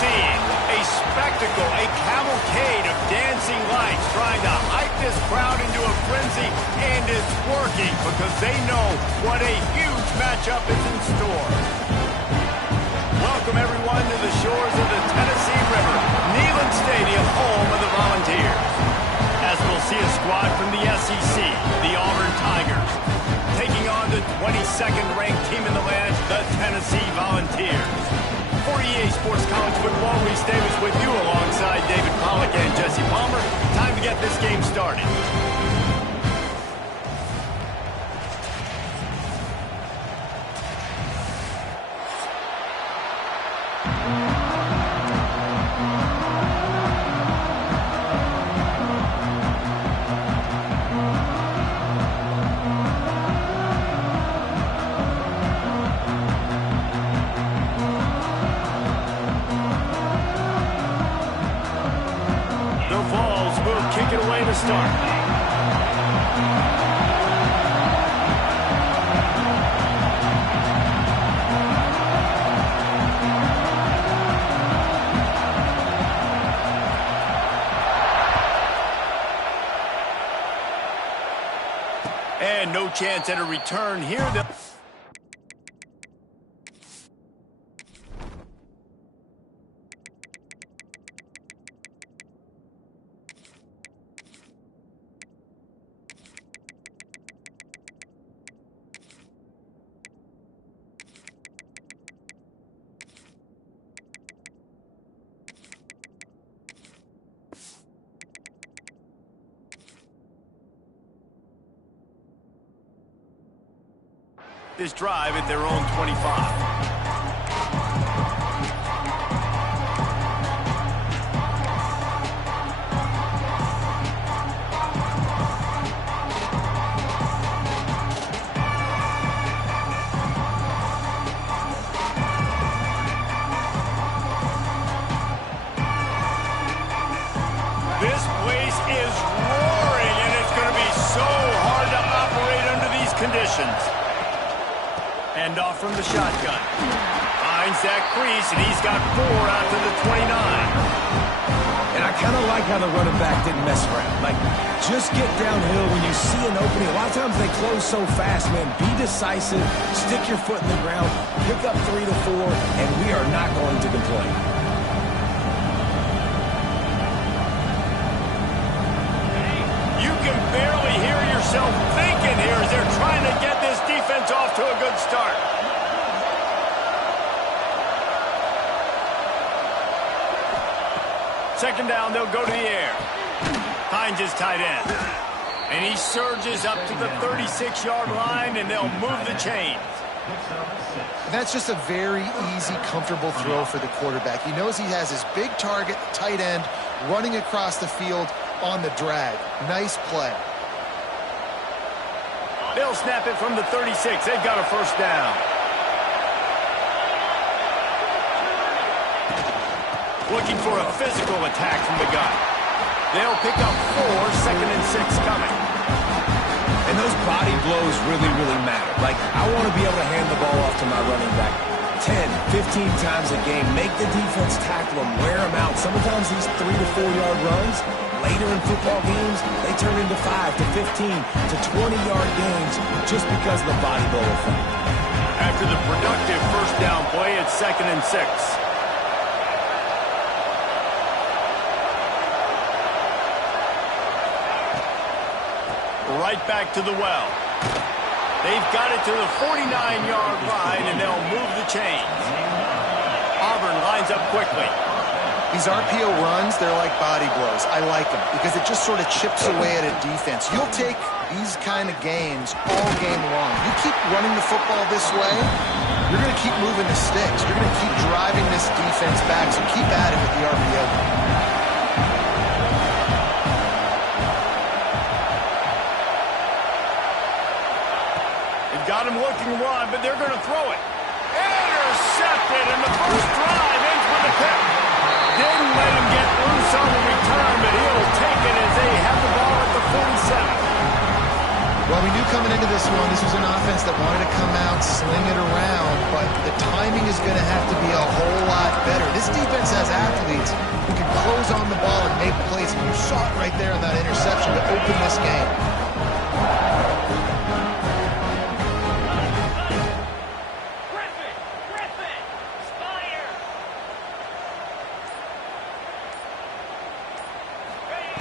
seeing? A spectacle, a cavalcade of dancing lights trying to hype this crowd into a frenzy, and it's working because they know what a huge matchup is in store. Welcome, everyone, to the shores of the Tennessee River, Neyland Stadium, home of the Volunteers. As we'll see a squad from the SEC, the Auburn Tigers, taking on the 22nd ranked team in the land, the Tennessee Volunteers. For EA Sports College Football, Reese Davis with you alongside David Pollack and Jesse Palmer. Time to get this game started. Start. And no chance at a return here. This drive at their own 25. This place is roaring, and it's going to be so hard to operate under these conditions. End off from the shotgun. Finds that crease, and he's got 4 out to the 29. And I kind of like how the running back didn't mess around. Like, just get downhill when you see an opening. A lot of times they close so fast, man. Be decisive, stick your foot in the ground, pick up 3 to 4, and we are not going to complain. You can barely hear yourself thinking here as they're trying to get this defense off to a good start. Second down, they'll go to the air. Finds his tight end. And he surges up to the 36-yard line, and they'll move the chains. That's just a very easy, comfortable throw for the quarterback. He knows he has his big target, tight end, running across the field on the drag. Nice play. They'll snap it from the 36. They've got a first down. Looking for a physical attack from the gun. They'll pick up 4, second and 6 coming. And those body blows really, really matter. Like, I want to be able to hand the ball off to my running back 10, 15 times a game. Make the defense tackle him, wear him out. Sometimes these 3 to 4 yard runs, later in football games, they turn into 5 to 15 to 20-yard games just because of the body blow effect. After the productive first down play, it's second and 6. Right back to the well. They've got it to the 49-yard line, and they'll move the chains. Auburn lines up quickly. These RPO runs, they're like body blows. I like them because it just sort of chips away at a defense. You'll take these kind of gains all game long. You keep running the football this way, you're going to keep moving the sticks. You're going to keep driving this defense back, so keep at it with the RPO. Got him looking wide, but they're going to throw it. Intercepted, and the first drive ends with a pick. Didn't let him get loose on the return, but he'll take it as they have the ball at the 47. Well, we knew coming into this one, this was an offense that wanted to come out, sling it around, but the timing is going to have to be a whole lot better. This defense has athletes who can close on the ball and make plays. And you saw it right there on that interception to open this game.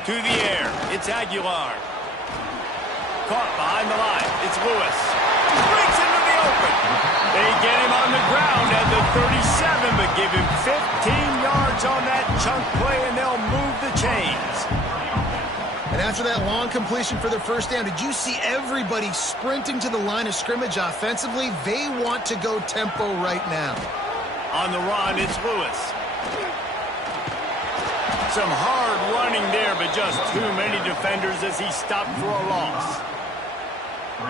To the air, it's Aguilar. Caught behind the line, it's Lewis. Breaks into the open. They get him on the ground at the 37, but give him 15 yards on that chunk play, and they'll move the chains. And after that long completion for their first down, did you see everybody sprinting to the line of scrimmage offensively? They want to go tempo right now. On the run, it's Lewis. Some hard running there, but just too many defenders as he stopped for a loss.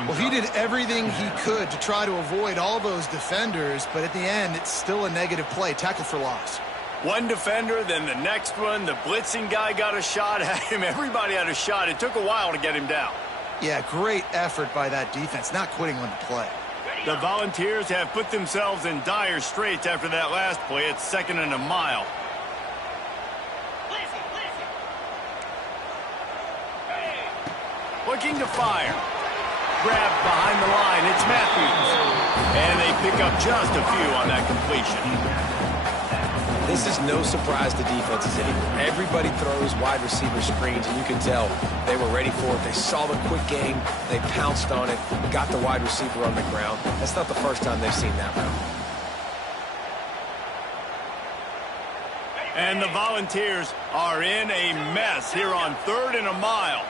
Well, he did everything he could to try to avoid all those defenders, but at the end, it's still a negative play. Tackle for loss. One defender, then the next one. The blitzing guy got a shot at him. Everybody had a shot. It took a while to get him down. Yeah, great effort by that defense, not quitting on the play. The Volunteers have put themselves in dire straits after that last play. It's 2nd and a mile. Looking to fire. Grabbed behind the line, it's Matthews. And they pick up just a few on that completion. This is no surprise to defenses anymore. Everybody throws wide receiver screens, and you can tell they were ready for it. They saw the quick game, they pounced on it, got the wide receiver on the ground. That's not the first time they've seen that route. And the Volunteers are in a mess here on 3rd and a mile.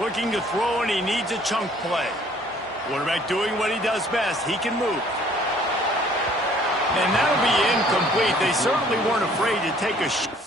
Looking to throw, and he needs a chunk play. Quarterback doing what he does best. He can move. And that'll be incomplete. They certainly weren't afraid to take a shot.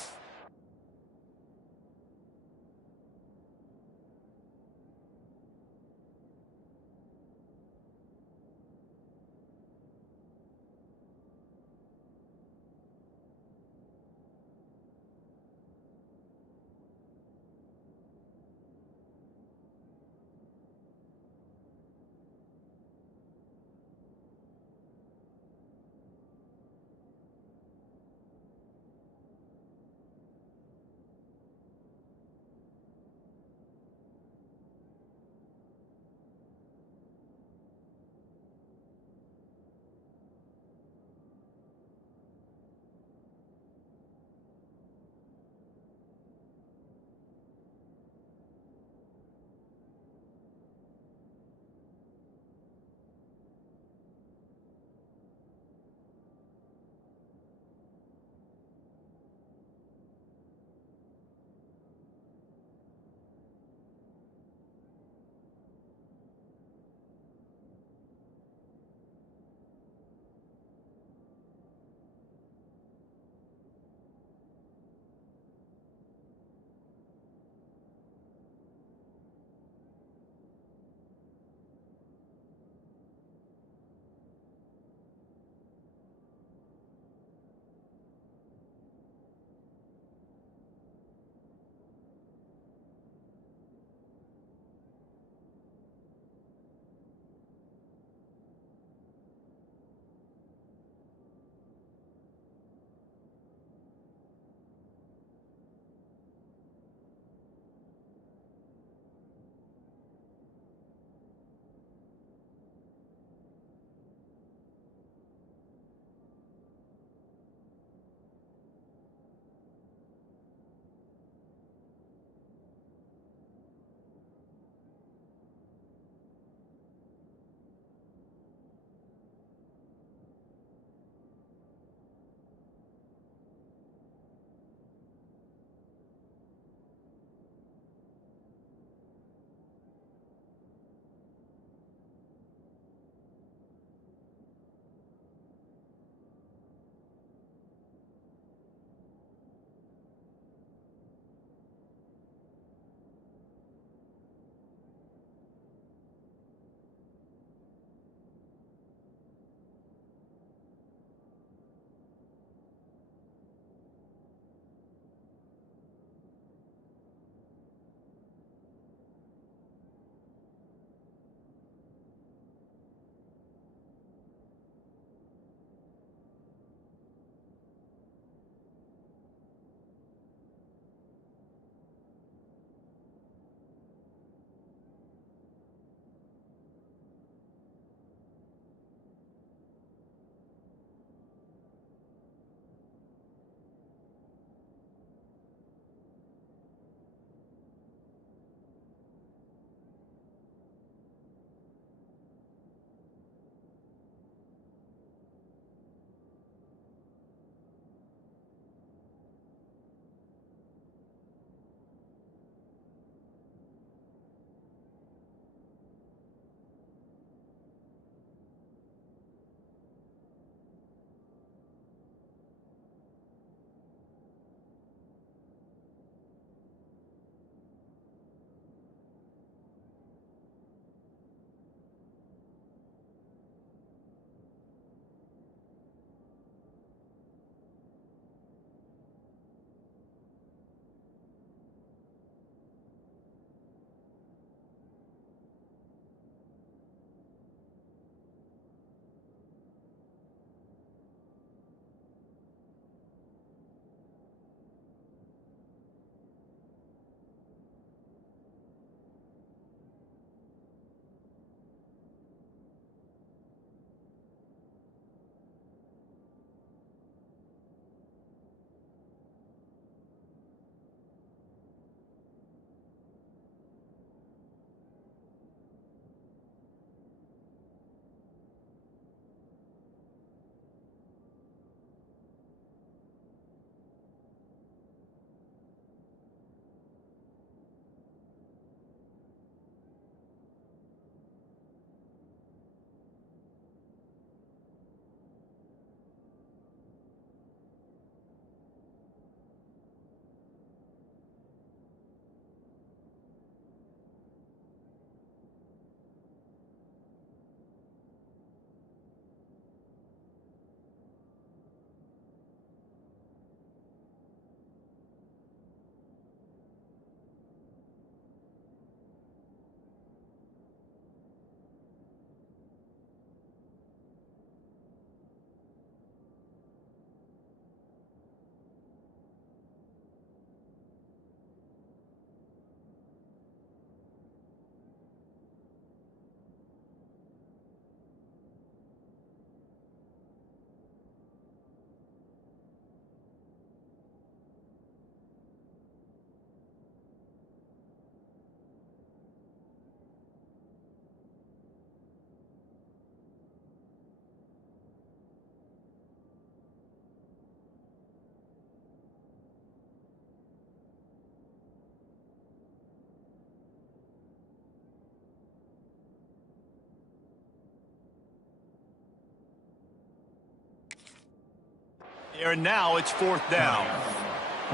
And now it's 4th down.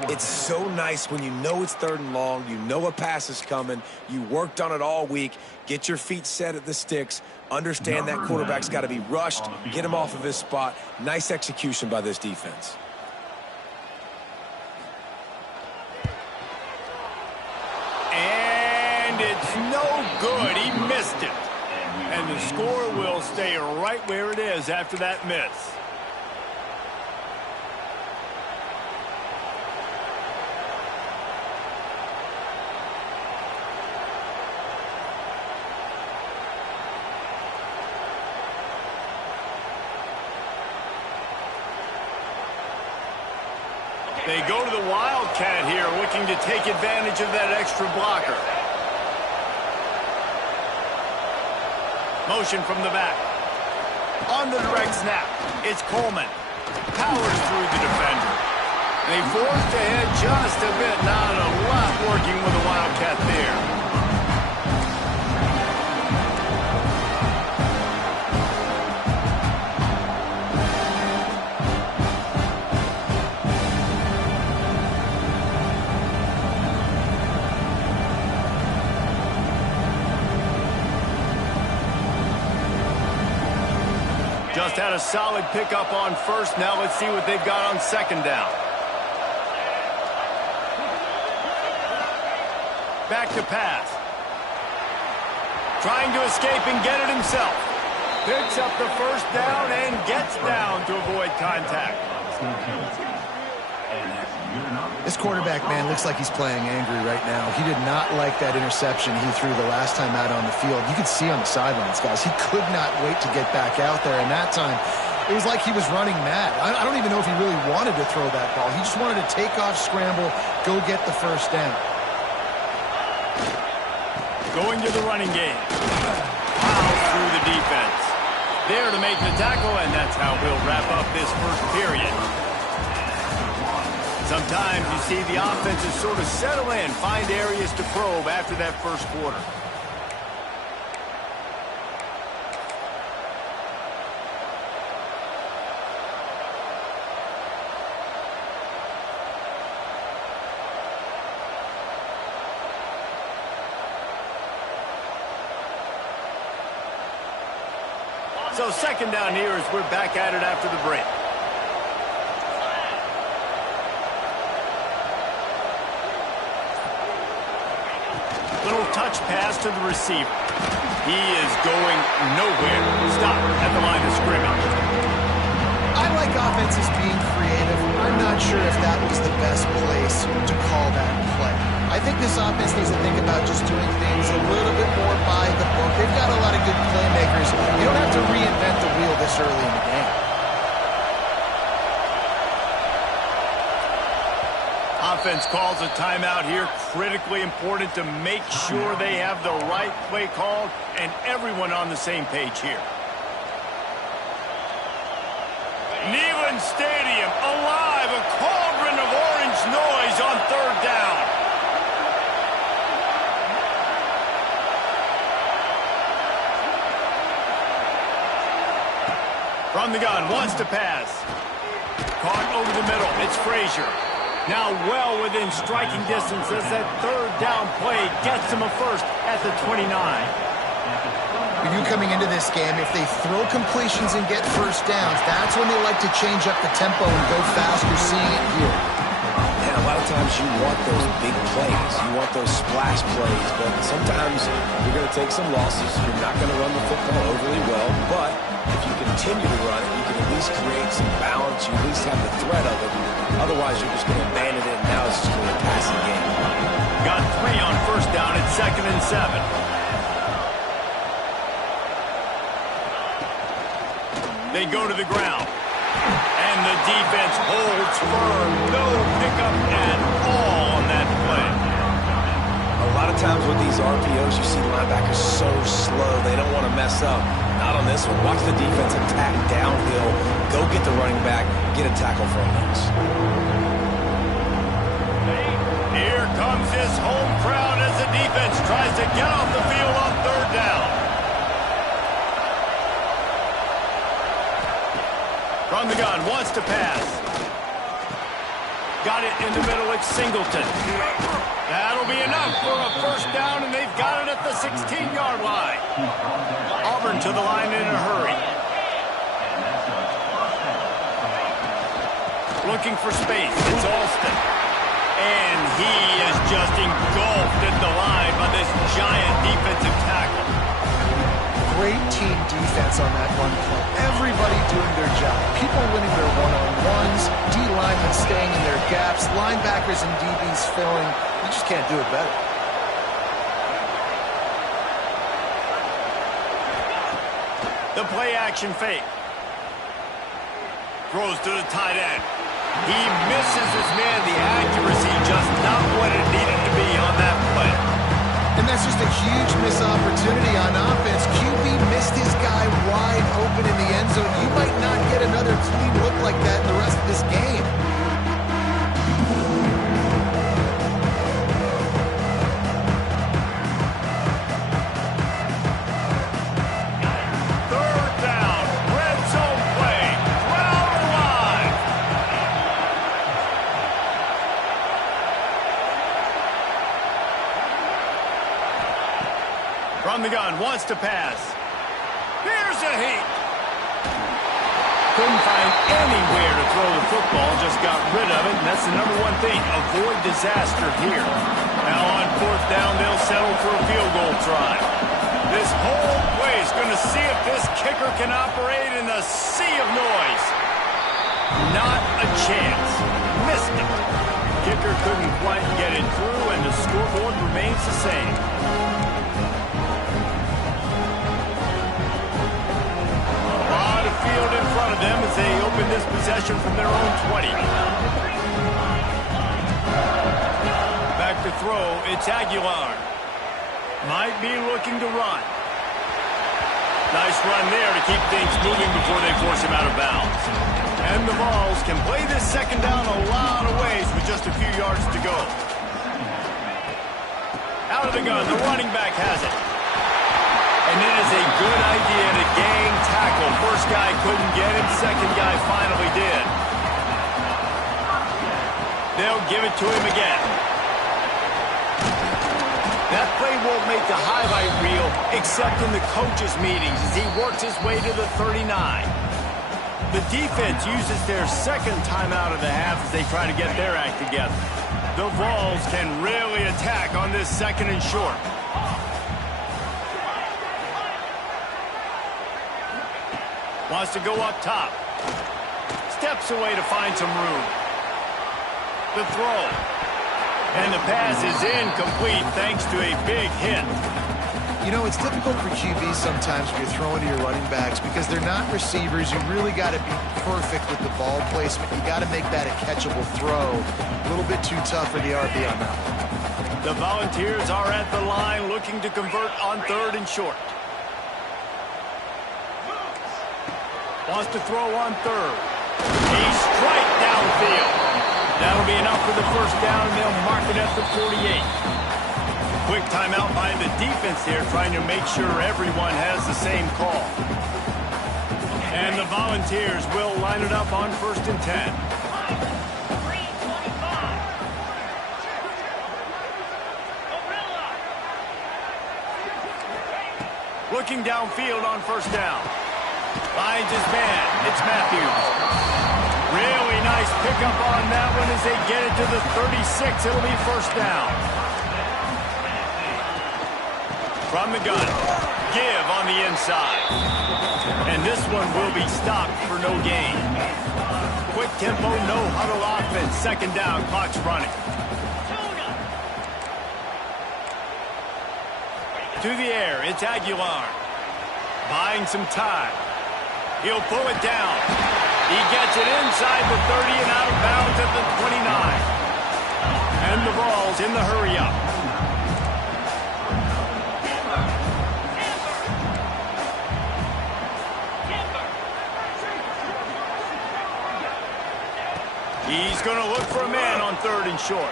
It's so nice when you know it's 3rd and long, you know a pass is coming, you worked on it all week, get your feet set at the sticks, understand that quarterback's got to be rushed, get him off of his spot. Nice execution by this defense. And it's no good. He missed it. And the score will stay right where it is after that miss. They go to the Wildcat here, looking to take advantage of that extra blocker. Motion from the back. On the direct snap, it's Coleman. Powers through the defender. They forced ahead just a bit. Not a lot working with the Wildcat there. Just had a solid pickup on 1st. Now let's see what they've got on 2nd down. Back to pass. Trying to escape and get it himself. Picks up the 1st down and gets down to avoid contact. This quarterback, man, looks like he's playing angry right now. He did not like that interception he threw the last time out on the field. You could see on the sidelines, guys, he could not wait to get back out there. And that time, it was like he was running mad. I don't even know if he really wanted to throw that ball. He just wanted to take off, scramble, go get the 1st down. Going to the running game. Powers through the defense. There to make the tackle, and that's how we'll wrap up this 1st period. Sometimes you see the offenses sort of settle in, find areas to probe after that 1st quarter. So 2nd down here as we're back at it after the break. Little touch pass to the receiver. He is going nowhere. Stop at the line of scrimmage. I like offenses being creative. I'm not sure if that was the best place to call that play. I think this offense needs to think about just doing things a little bit more by the book. They've got a lot of good playmakers. You don't have to reinvent the wheel this early in the game. Offense calls a timeout here. Critically important to make sure they have the right play called and everyone on the same page here. Neyland Stadium alive, a cauldron of orange noise on 3rd down. From the gun, wants to pass. Caught over the middle, it's Frazier. Now well within striking distance as that 3rd down play gets him a 1st at the 29. For you coming into this game, if they throw completions and get 1st downs, that's when they like to change up the tempo and go fast. You're seeing it here. And a lot of times you want those big plays. You want those splash plays, but sometimes you're going to take some losses. You're not going to run the football overly well, but if you continue to run it, you can at least create some balance. You at least have the threat of it. Otherwise, you're just going to abandon it, and now it's just going to be a passing game. Got 3 on 1st down at 2nd and 7. They go to the ground. And the defense holds firm. No pickup at all on that play. A lot of times with these RPOs, you see linebackers so slow. They don't want to mess up. Not on this one. Watch the defense attack downhill. Go get the running back. Get a tackle for a loss. Here comes this home crowd as the defense tries to get off the field on 3rd down. From the gun, wants to pass. Got it in the middle. It's Singleton. That'll be enough for a first down, and they've got it at the 16-yard line. Auburn to the line in a hurry. Looking for space. It's Alston. And he is just engulfed at the line by this giant defensive tackle. Great team defense on that run play. Everybody doing their job. People winning their one-on-ones, D-linemen staying in their gaps, linebackers and DBs filling. You just can't do it better. The play-action fake. Throws to the tight end. He misses his man. The accuracy just not what it needed to be on that play. And that's just a huge missed opportunity on offense. QB missed his guy wide open in the end zone. You might not get another clean look like that in the rest of this game. Third down, red zone play, crowd alive. From the gun, wants to pass. Here's a heat. Couldn't find anywhere to throw the football, just got rid of it, and that's the number one thing. Avoid disaster here. Now on fourth down, they'll settle for a field goal try. This whole play is going to see if this kicker can operate in the sea of noise. Not a chance. Missed it. Kicker couldn't quite get it through, and the scoreboard remains the same. Field in front of them as they open this possession from their own 20. Back to throw, it's Aguilar. Might be looking to run. Nice run there to keep things moving before they force him out of bounds. And the Vols can play this second down a lot of ways with just a few yards to go. Out of the gun, the running back has it. And it is a good idea to gang tackle. First guy couldn't get him, second guy finally did. They'll give it to him again. That play won't make the highlight reel except in the coaches' meetings as he works his way to the 39. The defense uses their second timeout of the half as they try to get their act together. The Vols can really attack on this second and short. Wants to go up top. Steps away to find some room. The throw. And the pass is incomplete thanks to a big hit. You know, it's difficult for QBs sometimes when you're throwing to your running backs because they're not receivers. You really got to be perfect with the ball placement. You got to make that a catchable throw. A little bit too tough for the RB on that one. The Volunteers are at the line looking to convert on third and short. Wants to throw on third. He's straight downfield. That'll be enough for the first down, and they'll mark it at the 48. Quick timeout by the defense here, trying to make sure everyone has the same call. And the Volunteers will line it up on 1st and 10. Looking downfield on first down. Finds his man. It's Matthews. Really nice pickup on that one as they get it to the 36. It'll be first down. From the gun. Give on the inside. And this one will be stopped for no gain. Quick tempo, no huddle offense. Second down, clock's running. To the air, it's Aguilar. Buying some time. He'll pull it down. He gets it inside the 30 and out of bounds at the 29. And the Vols in the hurry up. He's going to look for a man on third and short.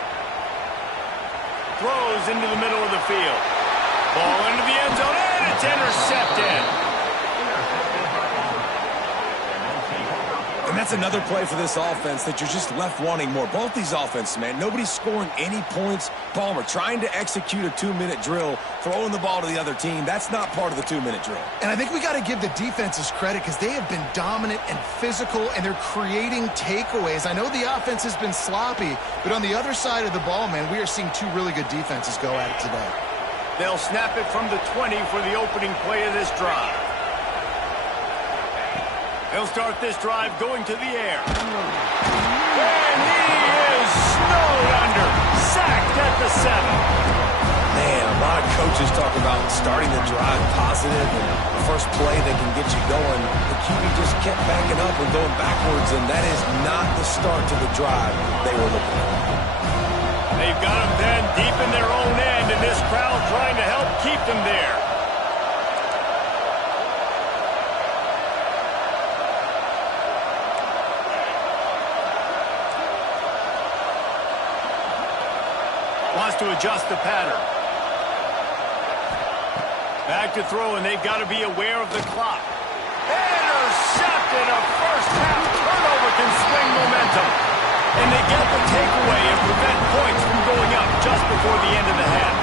Throws into the middle of the field. Ball into the end zone, and it's intercepted. And And that's another play for this offense that you're just left wanting more. Both these offenses, man, nobody's scoring any points. Palmer trying to execute a 2-minute drill, throwing the ball to the other team. That's not part of the 2-minute drill. And I think we got to give the defenses credit because they have been dominant and physical, and they're creating takeaways. I know the offense has been sloppy, but on the other side of the ball, man, we are seeing two really good defenses go at it today. They'll snap it from the 20 for the opening play of this drive. He'll start this drive going to the air. And he is snowed under. Sacked at the 7. Man, a lot of coaches talk about starting the drive positive and the first play that can get you going. The QB just kept backing up and going backwards, and that is not the start to the drive they were looking for. They've got them then deep in their own end, and this crowd trying to help keep them there. Wants to adjust the pattern. Back to throw, and they've got to be aware of the clock. Intercepted. A first-half turnover can swing momentum. And they get the takeaway and prevent points from going up just before the end of the half.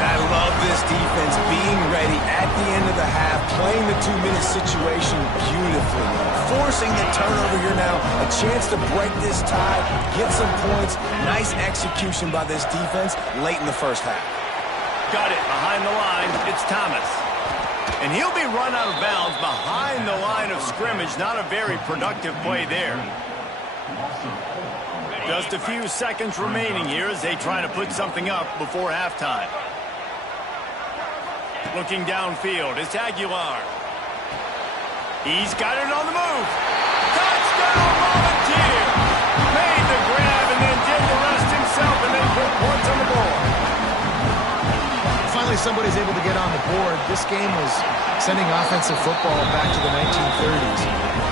And I love this defense being ready at the end of the half, playing the 2-minute situation beautifully, forcing the turnover here now, a chance to break this tie, get some points. Nice execution by this defense late in the first half. Got it behind the line. It's Thomas. And he'll be run out of bounds behind the line of scrimmage. Not a very productive play there. Just a few seconds remaining here as they try to put something up before halftime. Looking downfield, it's Aguilar. He's got it on the move. Touchdown, Volunteer! Made the grab and then did the rest himself and then put points on the board. Finally, somebody's able to get on the board. This game was sending offensive football back to the 1930s.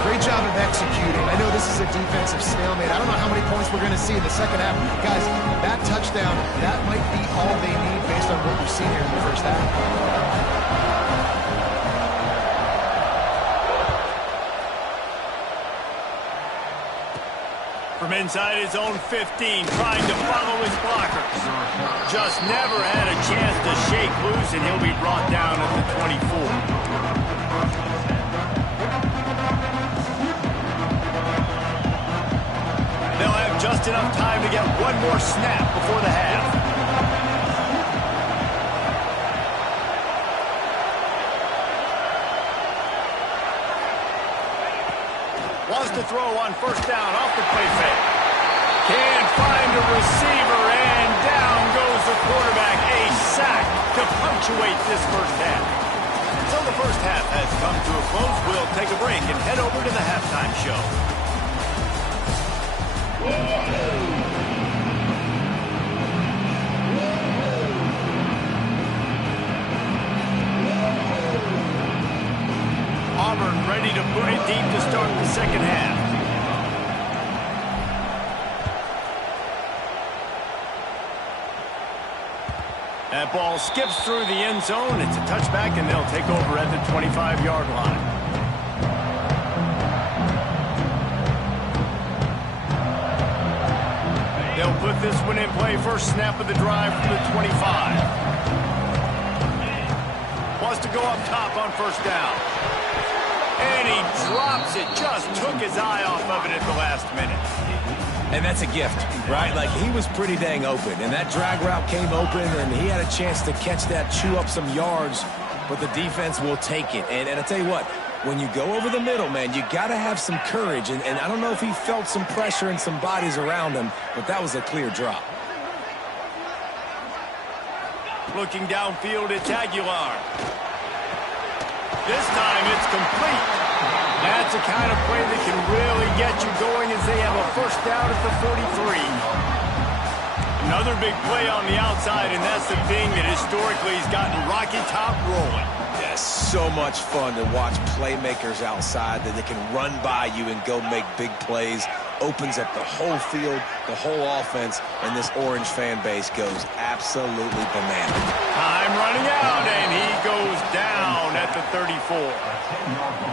Great job of executing. I know this is a defensive stalemate. I don't know how many points we're going to see in the second half. Guys, that touchdown, that might be all they need based on what we've seen here in the first half. From inside his own 15, trying to follow his blockers. Just never had a chance to shake loose, and he'll be brought down at the 24. They'll have just enough time to get one more snap before the half. Wants to throw on first down off the play fake. Can't find a receiver, and down goes the quarterback. A sack to punctuate this first half. So the first half has come to a close. We'll take a break and head over to the halftime show. Auburn ready to put it deep to start the second half. That ball skips through the end zone. It's a touchback, and they'll take over at the 25-yard line. They'll put this one in play. First snap of the drive from the 25. Wants to go up top on first down. And he drops it. Just took his eye off of it at the last minute. And that's a gift, right? Like, he was pretty dang open, and that drag route came open, and he had a chance to catch that, chew up some yards, but the defense will take it. And I tell you what, when you go over the middle, man, you got to have some courage, and I don't know if he felt some pressure and some bodies around him, but that was a clear drop. Looking downfield, it's Aguilar. This time it's complete. That's the kind of play that can really get you going as they have a first down at the 43. Another big play on the outside, and that's the thing that historically has gotten Rocky Top rolling. Yeah, so much fun to watch playmakers outside that they can run by you and go make big plays. opens up the whole field, the whole offense, and this Orange fan base goes absolutely bananas. Time running out, and he goes down at the 34.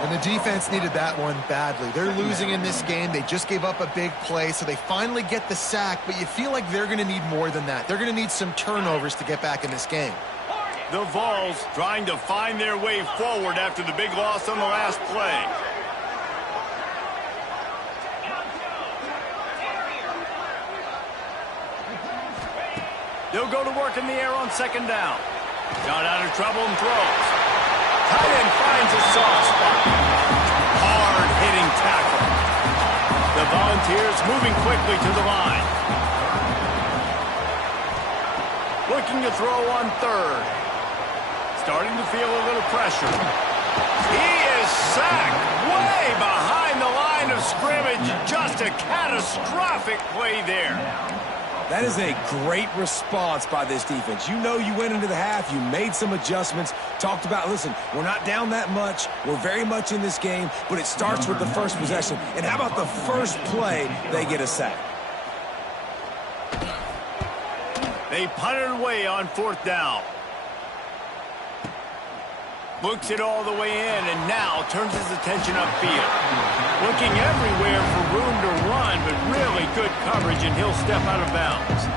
And the defense needed that one badly. They're losing in this game. They just gave up a big play, so they finally get the sack, but you feel like they're going to need more than that. They're going to need some turnovers to get back in this game. The Vols trying to find their way forward after the big loss on the last play. They'll go to work in the air on second down. Got out of trouble and throws. Tight end finds a soft spot. Hard-hitting tackle. The Volunteers moving quickly to the line. Looking to throw on third. Starting to feel a little pressure. He is sacked way behind the line of scrimmage. Just a catastrophic play there. That is a great response by this defense. You know you went into the half, you made some adjustments, talked about, listen, we're not down that much, we're very much in this game, but it starts with the first possession. And how about the first play, they get a sack? They punt it away on fourth down. Looks it all the way in and now turns his attention upfield. Looking everywhere for room to run, but really good coverage, and he'll step out of bounds.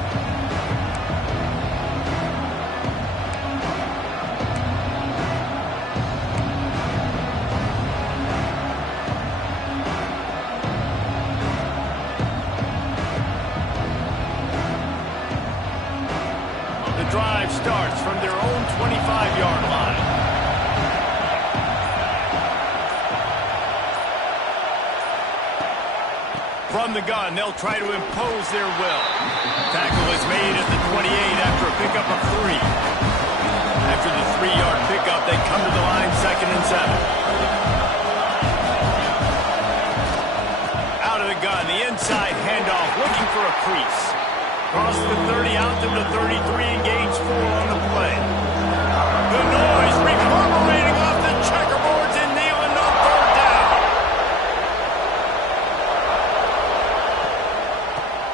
The drive starts from their own 25-yard line. From the gun, they'll try to impose their will. Tackle is made at the 28 after a pickup of 3. After the 3-yard pickup, they come to the line, 2nd and 7. Out of the gun, the inside handoff, looking for a crease. Cross the 30 out to the 33, gains 4 on the play. The noise reverberating off the checkerboards and kneeling on third down.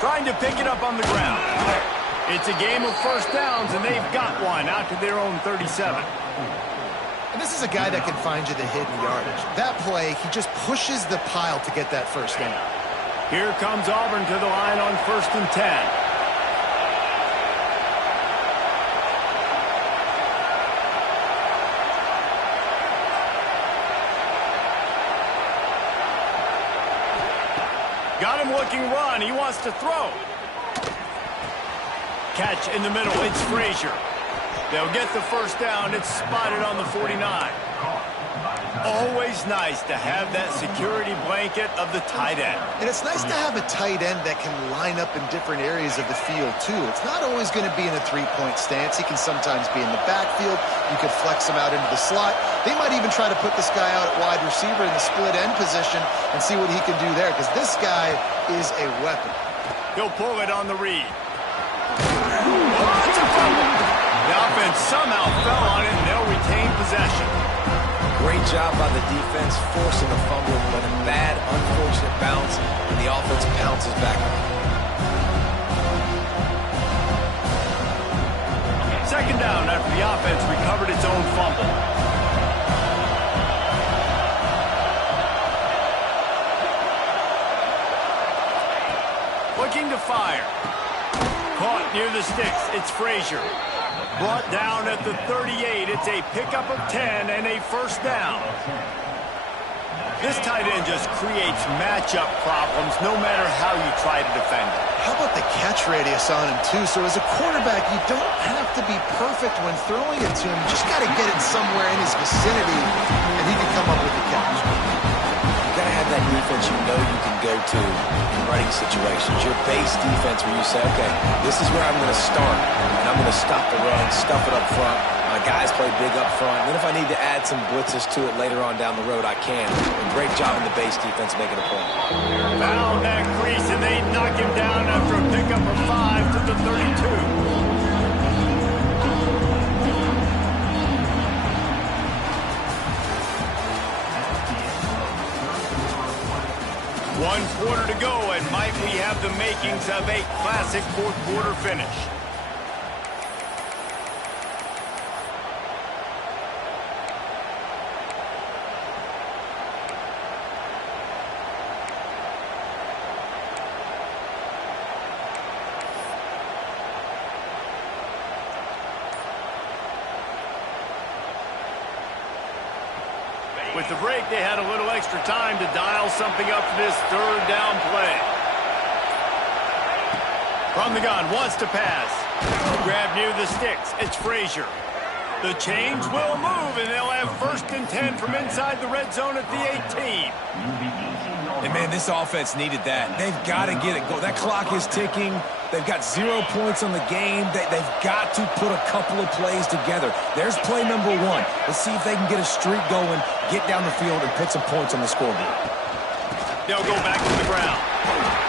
Trying to pick it up on the ground. It's a game of first downs, and they've got one out to their own 37. And this is a guy that can find you the hidden yardage. That play, he just pushes the pile to get that first down. Here comes Auburn to the line on 1st and 10. Got him looking run. He wants to throw. Catch in the middle. It's Frazier. They'll get the first down. It's spotted on the 49. Always nice to have that security blanket of the tight end. And it's nice to have a tight end that can line up in different areas of the field, too. It's not always going to be in a three-point stance. He can sometimes be in the backfield. You could flex him out into the slot. They might even try to put this guy out at wide receiver in the split end position and see what he can do there, because this guy is a weapon. He'll pull it on the read. Oh, it's a fumble. The offense somehow fell on it, and they'll retain possession. Great job by the defense, forcing a fumble, but a bad, unfortunate bounce, and the offense pounces back. Second down after the offense recovered its own fumble. Looking to fire. Caught near the sticks. It's Frazier. Brought down at the 38. It's a pickup of 10 and a first down. This tight end just creates matchup problems no matter how you try to defend it. How about the catch radius on him, too? So as a quarterback, you don't have to be perfect when throwing it to him. You just got to get it somewhere in his vicinity, and he can come up with the catch. You got to have that defense you know you can go to in running situations. Your base defense where you say, okay, this is where I'm going to start, and I'm going to stop the run, stuff it up front. My guys play big up front. And then if I need to add some blitzes to it later on down the road, I can. And great job in the base defense making a play. Found that crease, and they knock him down after a pickup of 5 to the 32. One quarter to go, and makings of a classic fourth quarter finish. With the break, they had a little extra time to dial something up for this third down play. From the gun, wants to pass. Grab near the sticks. It's Frazier. The chains will move, and they'll have 1st and 10 from inside the red zone at the 18. And, man, this offense needed that. They've got to get it going. That clock is ticking. They've got 0 points on the game. They've got to put a couple of plays together. There's play number 1. Let's see if they can get a streak going, get down the field, and put some points on the scoreboard. They'll go back to the ground.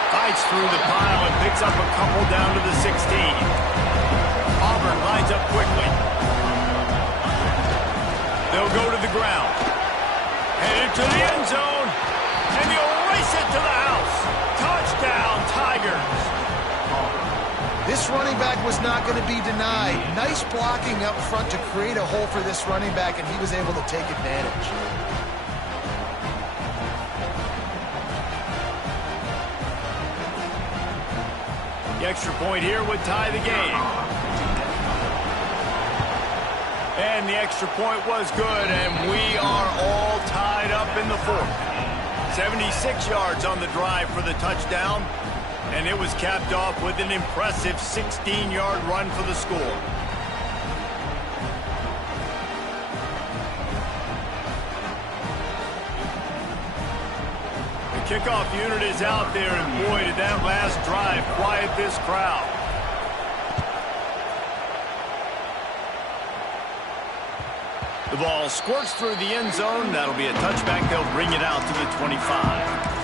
Fights through the pile and picks up a couple down to the 16. Auburn lines up quickly. They'll go to the ground. Headed to the end zone. And they'll race it to the house. Touchdown, Tigers. This running back was not going to be denied. Nice blocking up front to create a hole for this running back, and he was able to take advantage. The extra point here would tie the game. And the extra point was good, and we are all tied up in the 4th. 76 yards on the drive for the touchdown, and it was capped off with an impressive 16-yard run for the score. The kickoff unit is out there, and boy, did that last drive quiet this crowd. The ball squirts through the end zone. That'll be a touchback. They'll bring it out to the 25.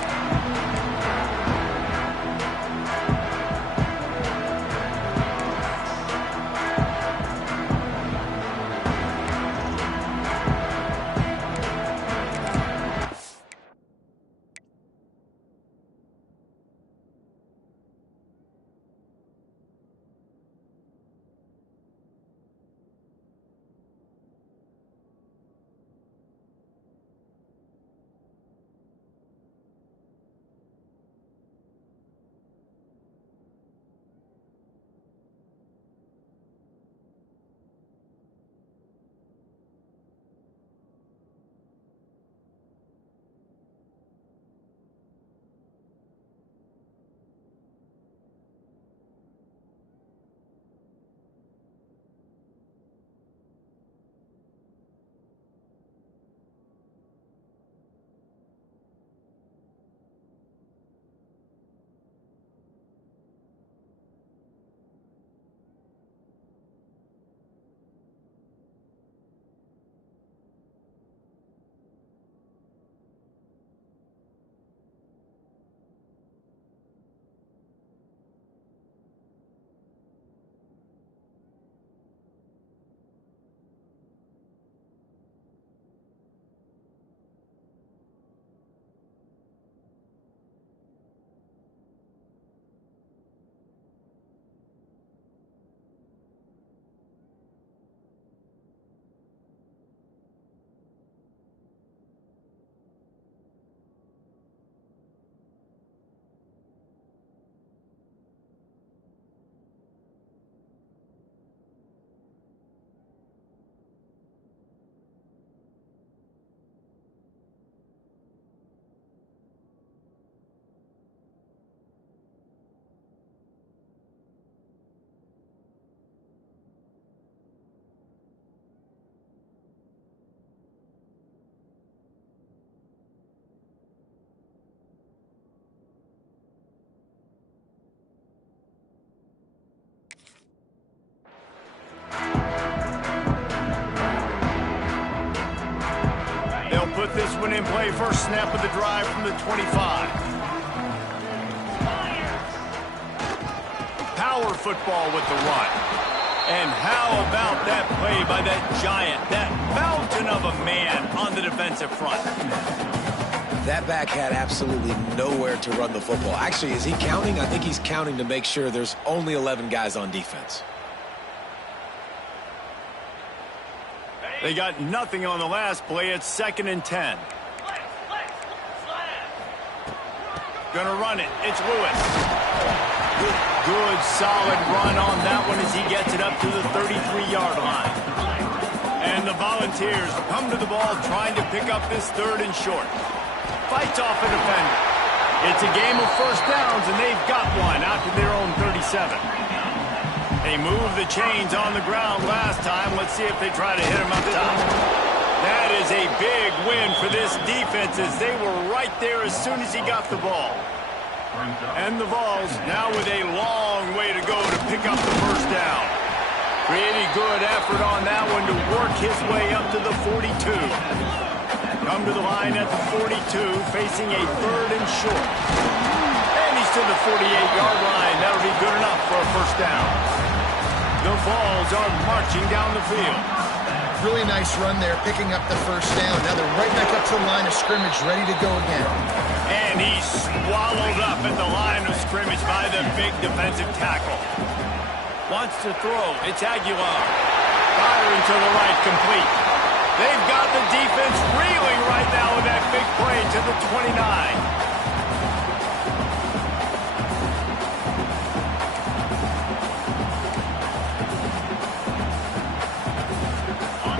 Put this one in play. First snap of the drive from the 25. Power football with the run. And how about that play by that giant, that mountain of a man on the defensive front? That back had absolutely nowhere to run the football. Actually, is he counting? I think he's counting to make sure there's only 11 guys on defense. They got nothing on the last play. It's 2nd and 10. Gonna run it. It's Lewis. Good, solid run on that one as he gets it up to the 33-yard line. And the Volunteers come to the ball trying to pick up this 3rd and short. Fights off a defender. It's a game of first downs, and they've got one out to their own 37. They moved the chains on the ground last time. Let's see if they try to hit him up top. That is a big win for this defense as they were right there as soon as he got the ball. And the Vols now with a long way to go to pick up the first down. Pretty good effort on that one to work his way up to the 42. Come to the line at the 42, facing a 3rd and short. And he's to the 48-yard line. That'll be good enough for a first down. The Vols are marching down the field. Really nice run there, picking up the first down. Now they're right back up to the line of scrimmage, ready to go again. And he's swallowed up at the line of scrimmage by the big defensive tackle. Wants to throw. It's Aguilar. Firing to the right, complete. They've got the defense reeling right now with that big play to the 29.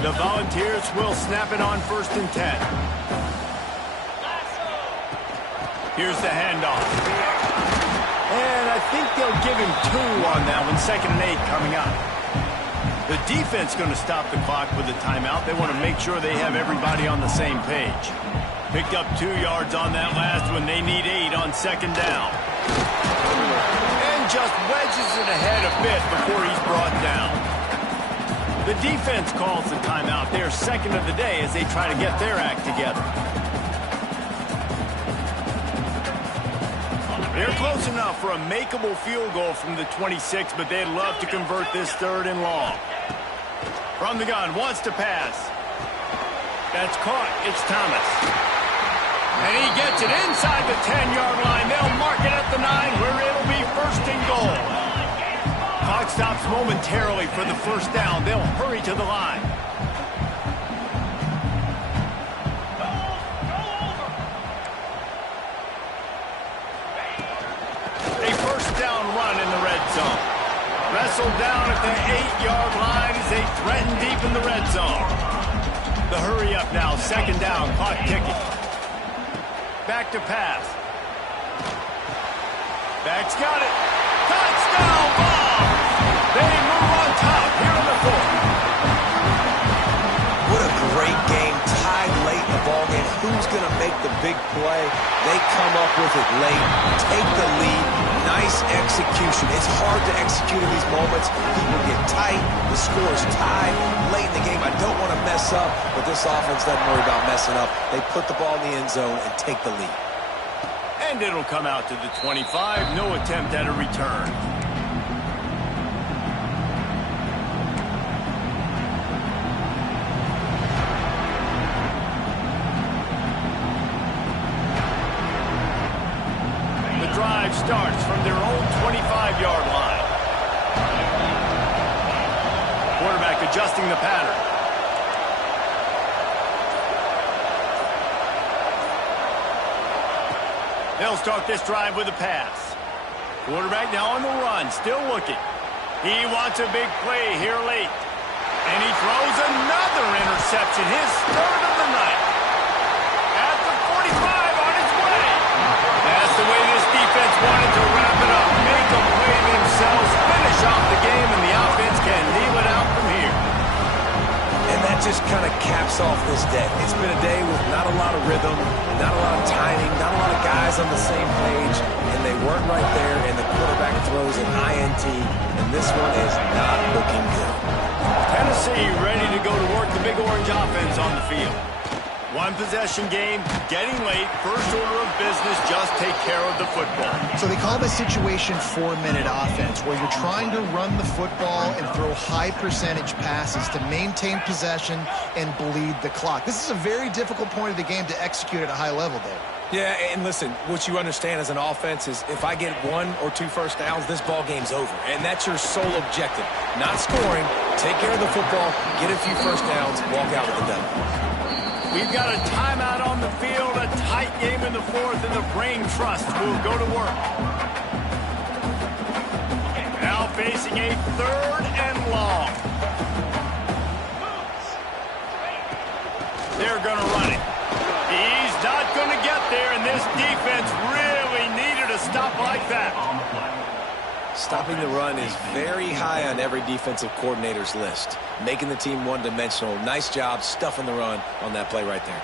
The Volunteers will snap it on 1st and 10. Here's the handoff. And I think they'll give him 2 on that one. 2nd and 8 coming up. The defense going to stop the clock with a timeout. They want to make sure they have everybody on the same page. Picked up 2 yards on that last one. They need 8 on 2nd down. And just wedges it ahead a bit before he's brought down. The defense calls the timeout. They're 2nd of the day as they try to get their act together. They're close enough for a makeable field goal from the 26, but they'd love to convert this 3rd and long. From the gun, wants to pass. That's caught. It's Thomas. And he gets it inside the 10-yard line. They'll mark it at the 9 where it'll be 1st and goal. Clock stops momentarily for the first down. They'll hurry to the line. A first down run in the red zone. Wrestled down at the 8-yard line as they threaten deep in the red zone. The hurry up now. 2nd down. Clock ticking. Back to pass. Back's got it. Touchdown ball! They move on top here in the 4th. What a great game, tied late in the ballgame. Who's going to make the big play? They come up with it late, take the lead. Nice execution. It's hard to execute in these moments. People get tight. The score is tied late in the game. I don't want to mess up, but this offense doesn't worry about messing up. They put the ball in the end zone and take the lead. And it'll come out to the 25. No attempt at a return. Drive starts from their own 25-yard line. Quarterback adjusting the pattern. They'll start this drive with a pass. Quarterback now on the run, still looking. He wants a big play here late. And he throws another interception, his 3rd of the night. At the 45 on his way. That's the way this defense wanted to wrap it up. Make a play themselves, finish off the game, and the offense can kneel it out from here. And that just kind of caps off this day. It's been a day with not a lot of rhythm, not a lot of timing, not a lot of guys on the same page, and they weren't right there, and the quarterback throws an INT, and this one is not looking good. Tennessee ready to go to work the Big Orange offense on the field. One possession game, getting late, first order of business, just take care of the football. So they call this situation 4-minute offense, where you're trying to run the football and throw high percentage passes to maintain possession and bleed the clock. This is a very difficult point of the game to execute at a high level, Dave. Yeah, and listen, what you understand as an offense is if I get 1 or 2 first downs, this ball game's over. And that's your sole objective. Not scoring, take care of the football, get a few first downs, walk out with the dub. We've got a timeout on the field, a tight game in the fourth, and the Brain Trust will go to work. Now facing a 3rd and long. They're going to run it. He's not going to get there, and this defense really needed a stop like that. Stopping the run is very high on every defensive coordinator's list. Making the team one-dimensional. Nice job stuffing the run on that play right there.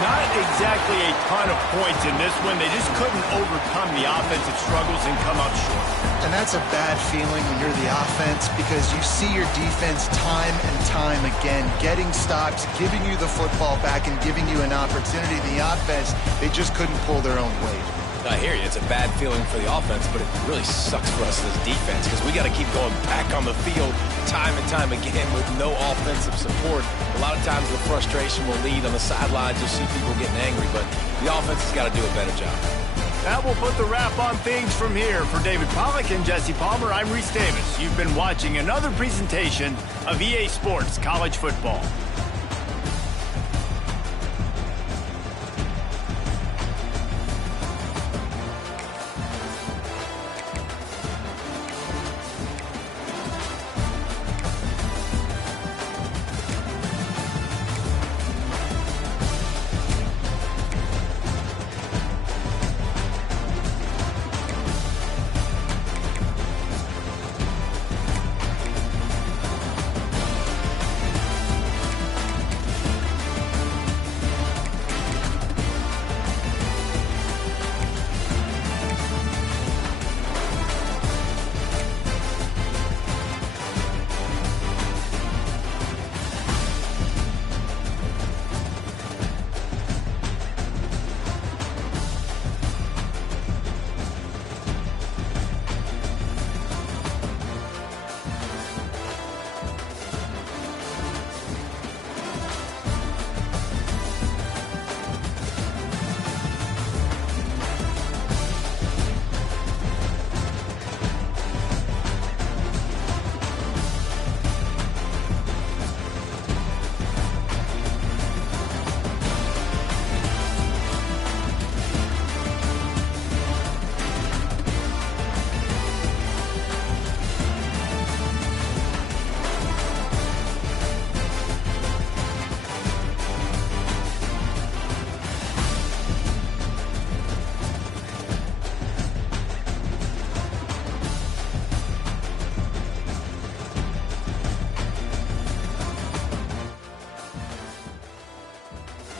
Not exactly a ton of points in this one. They just couldn't overcome the offensive struggles and come up short. And that's a bad feeling when you're the offense, because you see your defense time and time again getting stops, giving you the football back, and giving you an opportunity. The offense, they just couldn't pull their own weight. I hear you. It's a bad feeling for the offense, but it really sucks for us as defense because we got to keep going back on the field time and time again with no offensive support. A lot of times the frustration will lead on the sidelines. You'll see people getting angry, but the offense has got to do a better job. That will put the wrap on things from here. For David Pollack and Jesse Palmer, I'm Reese Davis. You've been watching another presentation of EA Sports College Football.